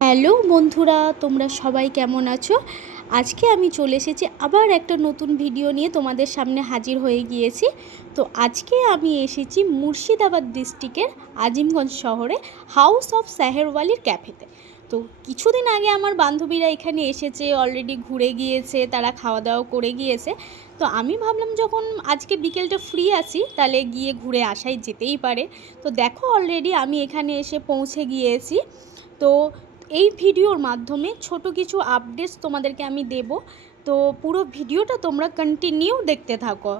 Hello বন্ধুরা, তোমরা সবাই কেমন আছো? আজকে আমি চলে এসেছি আবার একটা নতুন ভিডিও নিয়ে তোমাদের সামনে হাজির হয়ে গিয়েছি। তো আজকে আমি এসেছি মুর্শিদাবাদ ডিস্ট্রিক্টের আজিমগঞ্জ শহরে হাউস অফ সেহেরওয়ালির ক্যাফেতে। তো কিছুদিন আগে আমার বান্ধবীরা এখানে এসেছে, অলরেডি ঘুরে গিয়েছে, তারা খাওয়া দাওয়া করে গিয়েছে। তো আমি ভাবলাম যখন আজকে বিকেলটা ফ্রি আছি তাহলে গিয়ে ঘুরে আসাই যেতেই পারে। তো দেখো অলরেডি আমি এখানে এসে পৌঁছে গিয়েছি। তো এই ভিডিওর মাধ্যমে ছোট কিছু আপডেটস তোমাদেরকে আমি দেব। তো পুরো ভিডিওটা তোমরা কন্টিনিউ দেখতে থাকো।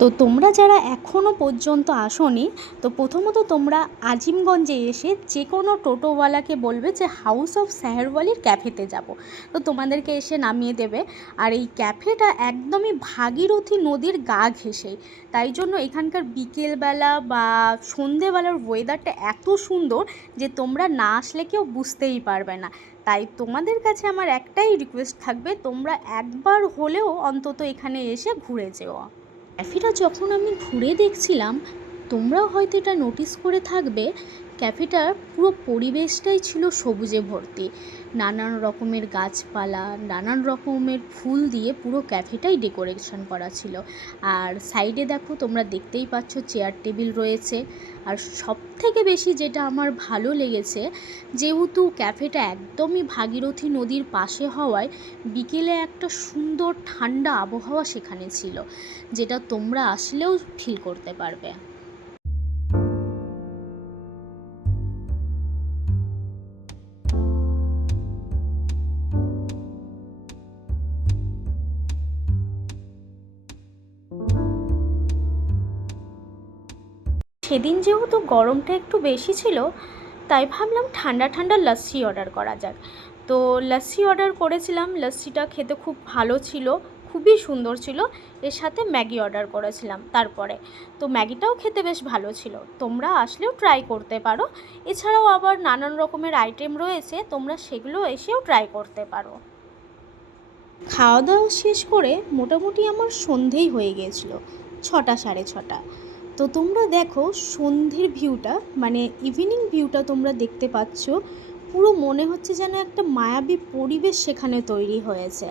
তো তোমরা যারা এখনও পর্যন্ত আসোনি, তো প্রথমত তোমরা আজিমগঞ্জে এসে যে কোনো টোটোওয়ালাকে বলবে যে হাউস অফ সেহেরওয়ালির ক্যাফেতে যাব, তো তোমাদেরকে এসে নামিয়ে দেবে। আর এই ক্যাফেটা একদমই ভাগীরথী নদীর গা ঘেঁষে, তাই জন্য এখানকার বিকেলবেলা বা সন্ধেবেলার ওয়েদারটা এত সুন্দর যে তোমরা না আসলে কেউ বুঝতেই পারবে না। তাই তোমাদের কাছে আমার একটাই রিকোয়েস্ট থাকবে, তোমরা একবার হলেও অন্তত এখানে এসে ঘুরে যেও। ক্যাফেটা যখন আমি ঘুরে দেখছিলাম, তোমরাও হয়তো এটা নোটিস করে থাকবে, ক্যাফেটার পুরো পরিবেশটাই ছিল সবুজে ভর্তি। নানান রকমের গাছপালা, নানান রকমের ফুল দিয়ে পুরো ক্যাফেটাই ডেকোরেশন করা ছিল। আর সাইডে দেখো, তোমরা দেখতেই পাচ্ছ চেয়ার টেবিল রয়েছে। আর সব থেকে বেশি যেটা আমার ভালো লেগেছে, যেহেতু ক্যাফেটা একদমই ভাগীরথী নদীর পাশে হওয়ায় বিকেলে একটা সুন্দর ঠান্ডা আবহাওয়া সেখানে ছিল, যেটা তোমরা আসলেও ফিল করতে পারবে। সেদিন যেহেতু গরমটা একটু বেশি ছিল, তাই ভাবলাম ঠান্ডা ঠান্ডা লস্যি অর্ডার করা যাক। তো লস্যি অর্ডার করেছিলাম, লস্যিটা খেতে খুব ভালো ছিল, খুবই সুন্দর ছিল। এর সাথে ম্যাগি অর্ডার করেছিলাম তারপরে। তো ম্যাগিটাও খেতে বেশ ভালো ছিল, তোমরা আসলেও ট্রাই করতে পারো। এছাড়াও আবার নানান রকমের আইটেম রয়েছে, তোমরা সেগুলো এসেও ট্রাই করতে পারো। খাওয়া দাওয়া শেষ করে মোটামুটি আমার সন্ধেই হয়ে গিয়েছিল, 6টা 6:30। তো তোমরা দেখো সন্ধ্যের ভিউটা, মানে ইভিনিং ভিউটা তোমরা দেখতে পাচ্ছ। পুরো মনে হচ্ছে যেন একটা মায়াবী পরিবেশ সেখানে তৈরি হয়েছে।